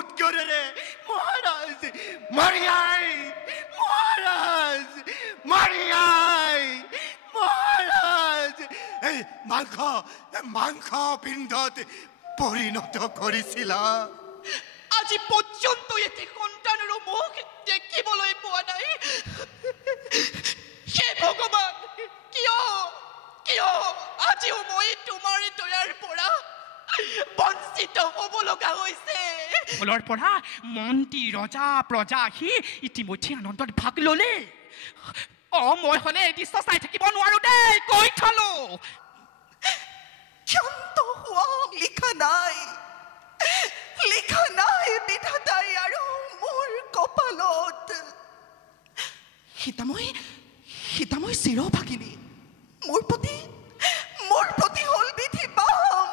বহুত কৰে ৰে মহাৰাজ মাৰিয়াই মহাৰাজ মাৰিয়াই মহাৰাজ এই মাংস পিণ্ডত পৰিণত কৰেছিলা আজি পৰ্যন্ত এতে সন্তানৰ মুখ দেখিবলৈ পোৱা নাই হে ভগৱান কিয় আজিও মই তোমাৰ দয়াৰ পৰা বঞ্চিত হ'ব লগা হৈছে ফলৰ পৰা মন্ত্ৰী ৰজা প্ৰজা আহি ইতিমধ্যে আনন্দত ভাগ ল'লে মই হলে দৃশ্য চাই থাকিব নোৱাৰো দেই কৈ থলো ক্ষান্ত হোৱা লিখা নাই বিধাতাই আৰু মোৰ কপালত সীতাময় চিৰভাগিনী মোৰ প্ৰতি হ'ল বিধি পাম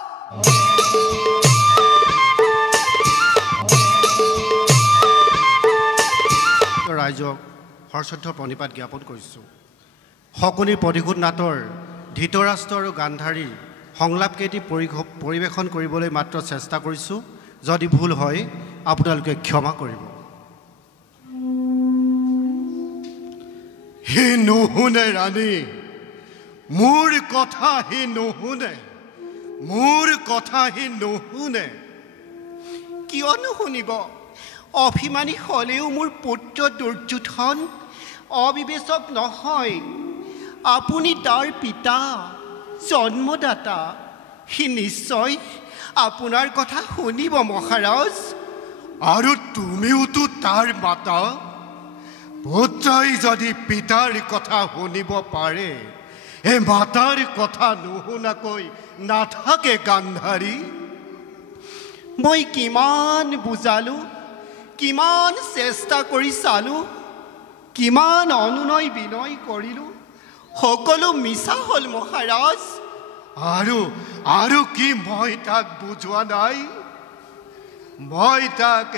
ৰাইজক হৰশ্ৰদ্ধ প্ৰণিপাত জ্ঞাপন কৰিছোঁ শকুনিৰ প্ৰতিশোধ নাটৰ ধৃতৰাষ্ট্ৰ আৰু গান্ধাৰীৰ সংলাপকেইটি পৰিৱেশন কৰিবলৈ মাত্ৰ চেষ্টা কৰিছোঁ যদি ভুল হয় আপোনালোকে ক্ষমা কৰিব হে নুশুনে ৰাণী মোৰ কথা হে নুশুনে কিয় নুশুনিব অভিমানী হ'লেও মোৰ পুত্ৰ দুৰ্যোধন অবিবেচক নহয় আপুনি তাৰ পিতা জন্মদাতা সি নিশ্চয় আপোনাৰ কথা শুনিব মহাৰাজ আৰু তুমিওতো তাৰ মাতা পুত্ৰই যদি পিতাৰ কথা শুনিব পাৰে এই মাতাৰ কথা নুশুনাকৈ নাথাকে গান্ধাৰী মই কিমান বুজালো কিমান চেষ্টা কৰি চালো কিমান অনুনয় বিনয় কৰিলো সকলো মিছা হ'ল মহাৰাজ আৰু কি মই তাক বুজোৱা নাই মই তাক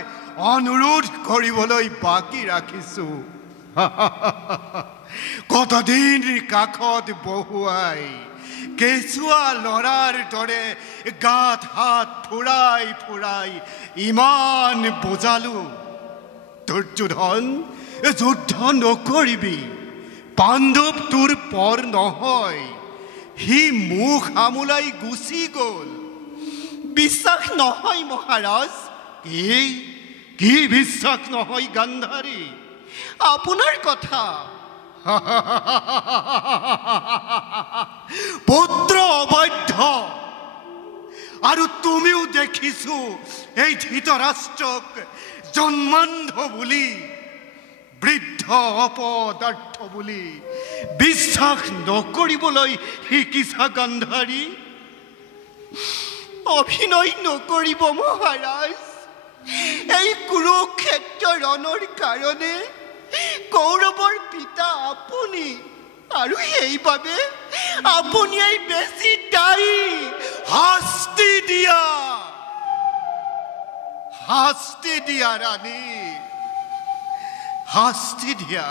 অনুৰোধ কৰিবলৈ বাকী ৰাখিছোঁ কতদিন কাষত বহুৱাই কেঁচুৱা ল'ৰাৰ দৰে গাত হাত ফুৰাই ইমান বুজালো দুৰ্যোধন যুদ্ধ নকৰিবি পাণ্ডৱ তোৰ পৰ নহয় সি মুখ আমোলাই গুচি গ'ল বিশ্বাস নহয় মহাৰাজ কি বিশ্বাস নহয় গান্ধাৰী আপোনাৰ কথা পুত্ৰ অবৈধ আৰু তুমিও দেখিছো এই ধৃতৰাষ্ট্ৰক জন্মান্ধ বুলি বৃদ্ধ অপদাৰ্থ বুলি বিশ্বাস নকৰিবলৈ শিকিছা গান্ধাৰী অভিনয় নকৰিব মহাৰাজ এই কুৰুক্ষেত্ৰ ৰণৰ কাৰণে কৌৰৱৰ পিতা আপুনি আৰু সেইবাবে আপুনিয়েই বেছি দায়ী শাস্তি দিয়া ৰাণী শাস্তি দিয়া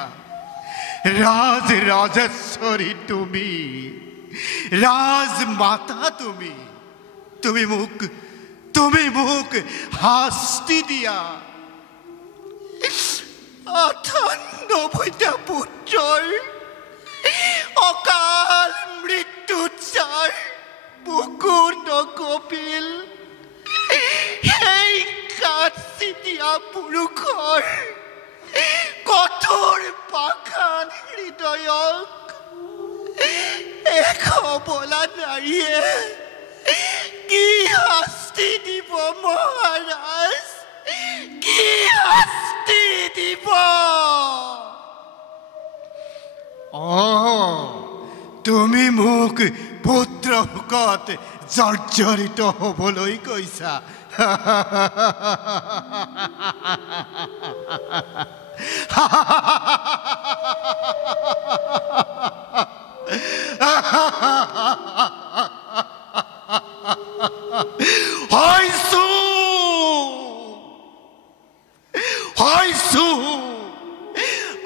ৰাজেশ্বৰী তুমি ৰাজমাতা তুমি মোক শাস্তি দিয়া 98টা পুত্ৰৰ অকাল মৃত্যুত যাৰ বুকু নকপিল সেই কাচিতিয়া পুৰুষৰ কঠোৰ পাষাণ হৃদয়ক এক অবলা নাৰীয়ে কি শাস্তি দিব মহাৰাজ কি শাস্তি দিব তুমি মোক পুত্ৰ শোকত জৰ্জৰিত হ'বলৈ কৈছা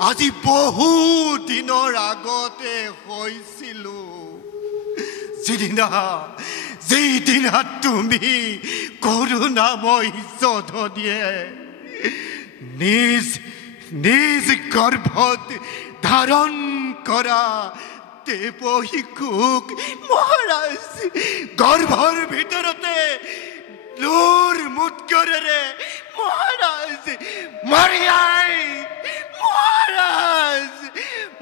আজি বহু দিনৰ আগতে হৈছিলো যিদিনা তুমি কৰুণাময় চৌধুৰীয়ে নিজ গৰ্ভত ধাৰণ কৰা দেৱ শিশুক মহাৰাজ গৰ্ভৰ ভিতৰতে লোৰ মুৎকৰেৰে মহাৰাজ মাৰিয়াই মহাৰাজ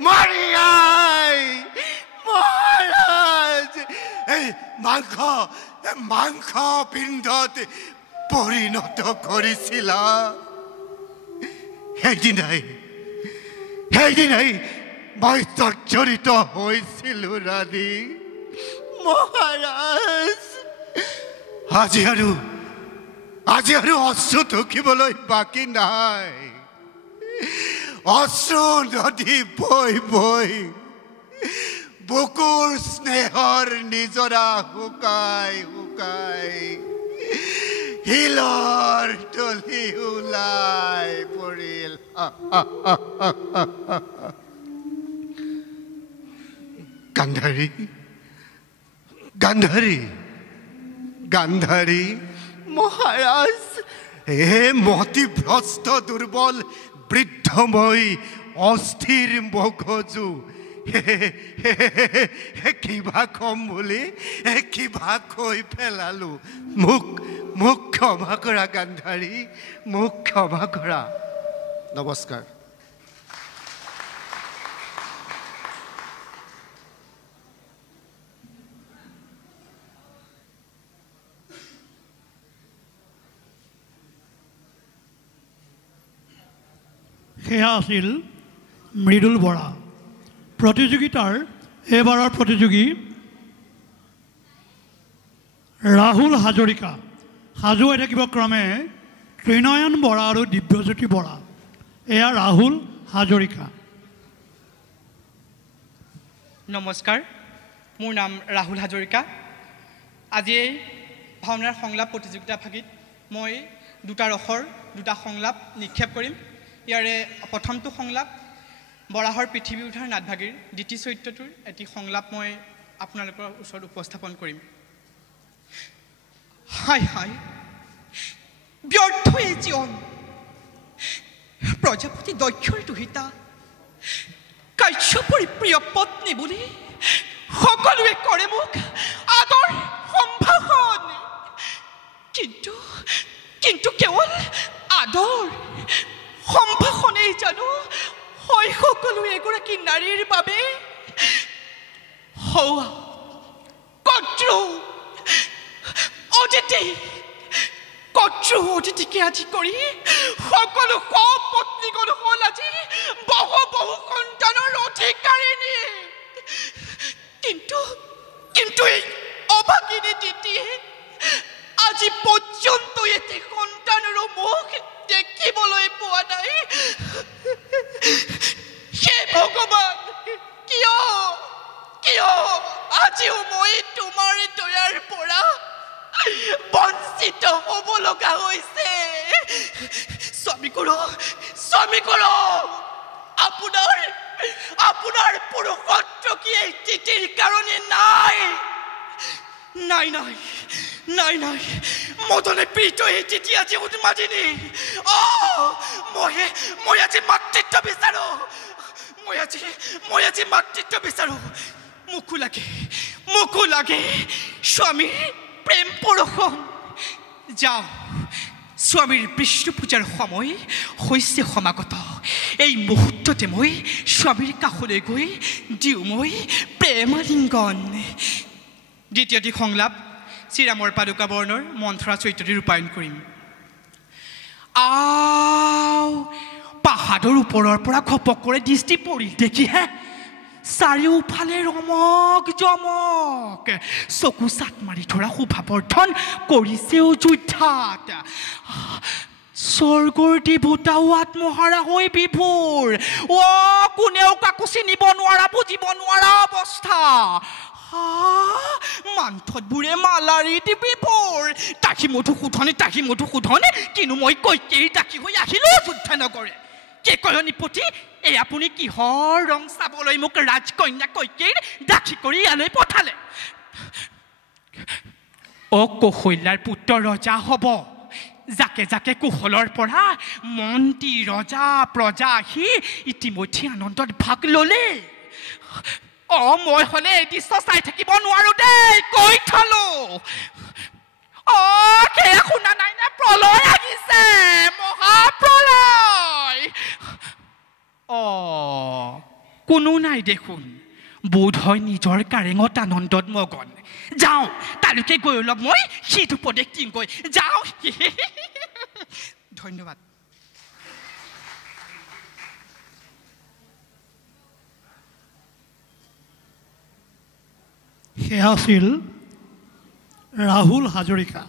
মাৰিয়াই মহাৰাজ এই মাংস পিণ্ডত পৰিণত কৰিছিলা সেইদিনাই মই জৰ্জৰিত হৈছিলো ৰাণী মহাৰাজ আজি আৰু অশ্ৰু টুকিবলৈ বাকী নাই অশ্ৰু নদী বৈ বুকুৰ স্নেহৰ নিজৰা শুকাই শিলৰ তলি ওলাই পৰিল গান্ধাৰী মহাৰাজ মতিভ্ৰষ্ট দুৰ্বল বৃদ্ধময় অস্থিৰ মগজু কিবা কম বুলি কিবা কৈ পেলালো মোক ক্ষমা কৰা গান্ধাৰী মোক ক্ষমা কৰা নমস্কাৰ সেয়া আছিল মৃদুল বৰা প্ৰতিযোগিতাৰ এইবাৰৰ প্ৰতিযোগী ৰাহুল হাজৰিকা সাজুৱাই থাকিব ক্ৰমে ত্ৰিনয়ন বৰা আৰু দিব্যজ্যোতি বৰা এয়া ৰাহুল হাজৰিকা নমস্কাৰ মোৰ নাম ৰাহুল হাজৰিকা আজি এই ভাওনাৰ সংলাপ প্ৰতিযোগিতা ভাগিত মই দুটা ৰসৰ দুটা সংলাপ নিক্ষেপ কৰিম ইয়াৰে প্ৰথমটো সংলাপ বৰাহৰ পৃথিৱী উদ্ধাৰ নাটভাগীৰ দ্বিতীয় চৰিত্ৰটোৰ এটি সংলাপ মই আপোনালোকৰ ওচৰত উপস্থাপন কৰিম হাই ব্যৰ্থ এই জীৱন প্ৰজাপতি দক্ষৰ দুহিতা কাশ্যপৰ প্ৰিয় পত্নী বুলি সকলোৱে কৰে মোক আদৰ সম্ভাষণ কিন্তু কেৱল আদৰ সম্ভাষণেই জানো হয় সকলো এগৰাকী নাৰীৰ বাবে অতিথিকে আজি কৰি সকলো পত্নীগণ হ'ল আজি বহু সন্তানৰ অধিকাৰিণী কিন্তু এই অভাগিনী দিদিয়ে আজি পৰ্যন্ত এটি সন্তানৰ মুখ দেখিবলৈ পোৱা নাই হে ভগৱান কিয় আজিও মই তোমাৰ দয়াৰ পৰা বঞ্চিত হ'ব লগা হৈছে স্বামী কৰোঁ আপোনাৰ পুৰুষত্ব কি এই তিথিৰ কাৰণে নাই মদনে পীড়িত এই তিথি আজি উন্মাদিনী মই আজি মাতৃত্ব বিচাৰোঁ মই আজি মাতৃত্ব বিচাৰোঁ মোকো লাগে স্বামীৰ প্ৰেম পৰশম যাওঁ স্বামীৰ বিষ্ণু পূজাৰ সময় হৈছে সমাগত এই মুহূৰ্ততে মই স্বামীৰ কাষলৈ গৈ দিওঁ মই প্ৰেমালিংগন দ্বিতীয়টি সংলাপ শ্ৰীৰামৰ পাদুকা বৰ্ণৰ মন্থৰা চৰিত্ৰটি ৰূপায়ণ কৰিম পাহাৰৰ ওপৰৰ পৰা ঘপক কৰি দৃষ্টি পৰিল দেখিহে চাৰিওফালে ৰমক জমক চকু চাট মাৰি ধৰা শোভাবৰ্ধন কৰিছেও যুদ্ধাত স্বৰ্গৰ দেৱতাও আত্মহাৰা হৈ বিভোৰ কোনেও কাকো চিনিব নোৱাৰা বুজিব নোৱাৰা অৱস্থা মান্থতবোৰে মালাৰীত বিভোৰ তাকি মধু শোধনে কিনো মই কৈকেয়ীৰ তাকি হৈ আহিলোঁ যুদ্ধ নকৰে কেকয়নিপতি এই আপুনি কিহৰ ৰং চাবলৈ মোক ৰাজকন্যা কৈকেয়ীৰ দাখি কৰি ইয়ালৈ পঠালে অ কৌশল্যাৰ পুত্ৰ ৰজা হ'ব যাকে যাকে কুশলৰ পৰা মন্ত্ৰী ৰজা প্ৰজা আহি ইতিমধ্যে আনন্দত ভাগ ল'লে মই হ'লে এই দৃশ্য চাই থাকিব নোৱাৰো দেই কৈ থলো সেয়া শুনা নাই নে প্ৰলয় আহিছে মহাপ্ৰলয় কোনো নাই দেখোন বোধ হয় নিজৰ কাৰেঙত আনন্দত মগন যাওঁ তালৈকে গৈ অলপ মই শীত উপদেশ দিমগৈ যাওঁ ধন্যবাদ সেয়া আছিল ৰাহুল হাজৰিকা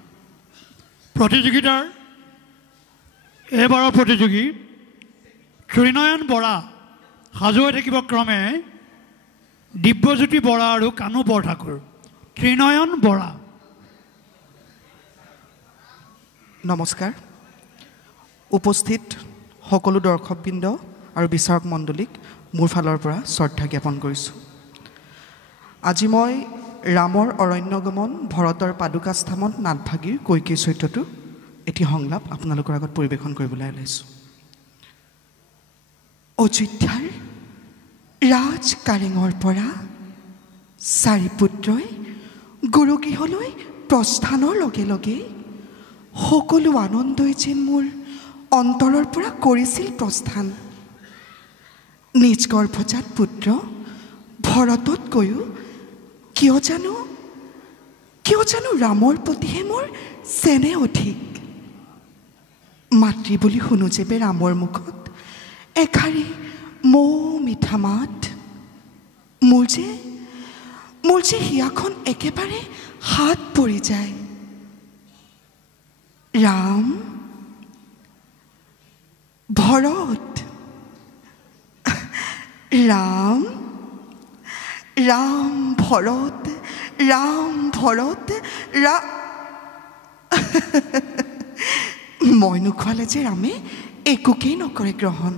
প্ৰতিযোগিতাৰ এইবাৰৰ প্ৰতিযোগী ত্ৰিনয়ন বৰা সাজু হৈ থাকিব ক্ৰমে দিব্যজ্যোতি বৰা আৰু কানু বৰঠাকুৰ ত্ৰিনয়ন বৰা নমস্কাৰ উপস্থিত সকলো দৰ্শকবৃন্দ আৰু বিচাৰক মণ্ডলীক মোৰ ফালৰ পৰা শ্ৰদ্ধা জ্ঞাপন কৰিছোঁ আজি মই ৰামৰ অৰণ্যগমন ভৰতৰ পাদুকাস্থানত নাটভাগীৰ কৈকেয়ী চৰিত্ৰটো এটি সংলাপ আপোনালোকৰ আগত পৰিৱেশন কৰিবলৈ ওলাইছোঁ অযোধ্যাৰ ৰাজ কাৰেঙৰ পৰা চাৰি পুত্ৰই গুৰুগৃহলৈ প্ৰস্থানৰ লগে লগে সকলো আনন্দই যেন মোৰ অন্তৰৰ পৰা কৰিছিল প্ৰস্থান নিজ গৰ্ভজাত পুত্ৰ ভৰততকৈও কিয় জানো ৰামৰ প্ৰতিহে মোৰ চেনেহ অধিক মাতৃ বুলি শুনো যেবে ৰামৰ মুখত এষাৰি মৌ মিঠা মাত মোৰ যে হিয়াখন একেবাৰে হাত পৰি যায় ৰাম ভৰত ৰাম ৰাম ভৰত ৰাম ভৰত মই নোখোৱালে যে ৰামে একোকেই নকৰে গ্ৰহণ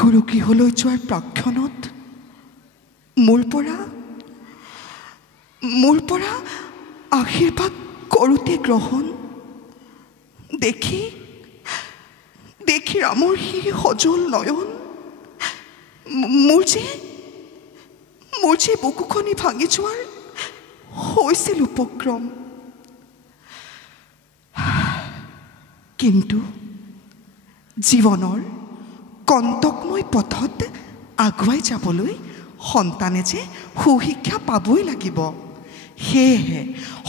গুৰুগৃহলৈ যোৱাৰ প্ৰাক্ষণত মোৰ পৰা আশীৰ্বাদ কৰোঁতে গ্ৰহণ দেখি ৰামৰ সি সজল নয়ন মোৰ যে বুকুখনি ভাঙি যোৱাৰ হৈছিল উপক্ৰম কিন্তু জীৱনৰ কণ্টকময় পথত আগুৱাই যাবলৈ সন্তানে যে সুশিক্ষা পাবই লাগিব সেয়েহে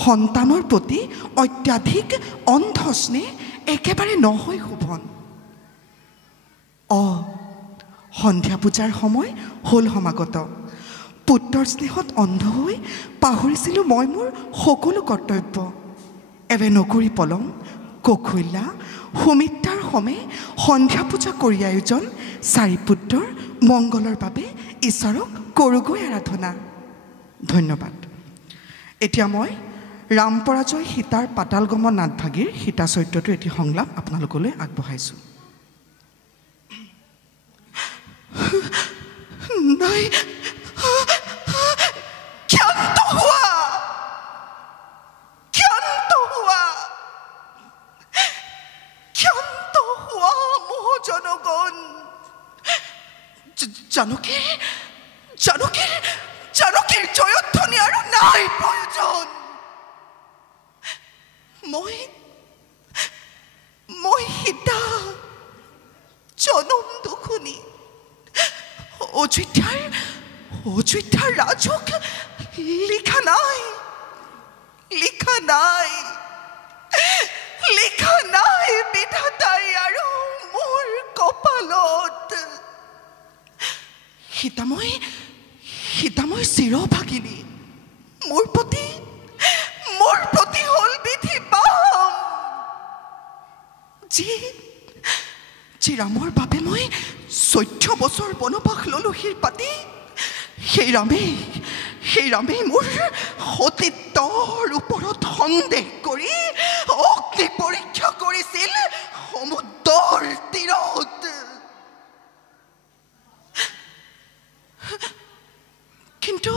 সন্তানৰ প্ৰতি অত্যাধিক অন্ধ স্নেহ একেবাৰে নহয় শোভন সন্ধিয়া পূজাৰ সময় হ'ল সমাগত পুত্ৰৰ স্নেহত অন্ধ হৈ পাহৰিছিলোঁ মই মোৰ সকলো কৰ্তব্য এবে নকৰি পলম কৌশল্যা সুমিত্ৰাৰ সমে সন্ধিয়া পূজা কৰি আয়োজন চাৰি পুত্ৰৰ মংগলৰ বাবে ঈশ্বৰক কৰোগৈ আৰাধনা ধন্যবাদ এতিয়া মই ৰাম পৰাজয় সীতাৰ পাতালগমন নাটভাগীৰ সীতা চৰিত্ৰটো এটি সংলাপ আপোনালোকলৈ আগবঢ়াইছোঁ নাই ক্ষান্ত হোৱা মোহ জনগণ জানকীৰ জয়ধ্বনি আৰু নাই প্ৰয়োজন মই সীতা জনম দুখনি অযোধ্যাৰ ৰাজক লিখা নাই বিধাতাই আৰু মোৰ কপালত সীতাময় চিৰভাগিনী মোৰ প্ৰতি হ'ল বিধি পাম যি ৰামৰ বাবে মই 14 বছৰ বনবাস ললো শিৰপাতি সেই ৰামেই মোৰ সতীত্বৰ ওপৰত সন্দেহ কৰি অগ্নি পৰীক্ষা কৰিছিল সমুদ্ৰৰ তীৰত কিন্তু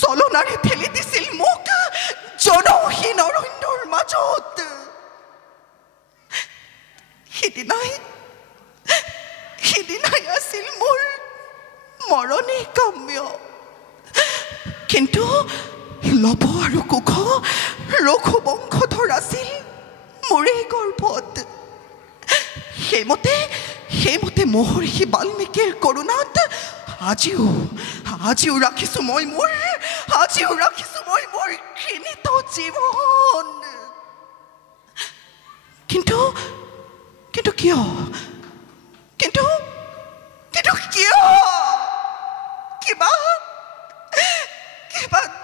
চলনাৰে ঠেলি দিছিল মোক জনহীন অৰণ্যৰ মাজত। সিদিনাই আছিল মোৰ মৰণে কাম্য। কিন্তু লৱ আৰু কুশ ৰঘুবংশধৰ আছিল মোৰে গৰ্ভত। সেইমতে মহৰ্ষি বাল্মীকিৰ কৰোণাত আজিও ৰাখিছোঁ মই মোৰ ঘৃণিত জীৱন। কিন্তু কিয় কিবা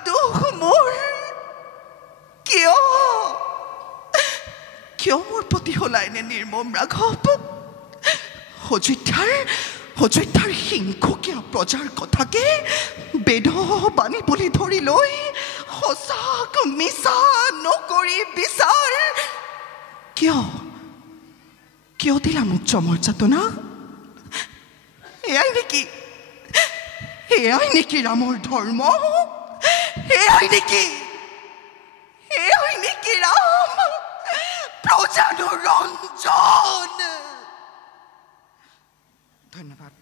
দুখ মোৰ? কিয় মোৰ প্ৰতি হলাইনে নিৰ্মম ৰাঘৱ? অযোধ্যাৰ হিংসুকীয়া প্ৰজাৰ কথাকে বেদ বাণী বুলি ধৰি লৈ সঁচাক মিছা নকৰি বিচাৰ কিয় দিলা মোক চমৰ যাতনা? এয়াই নেকি ৰামৰ ধৰ্ম? এয়াই নেকি ৰাম প্ৰজানুৰঞ্জন? ধন্যবাদ।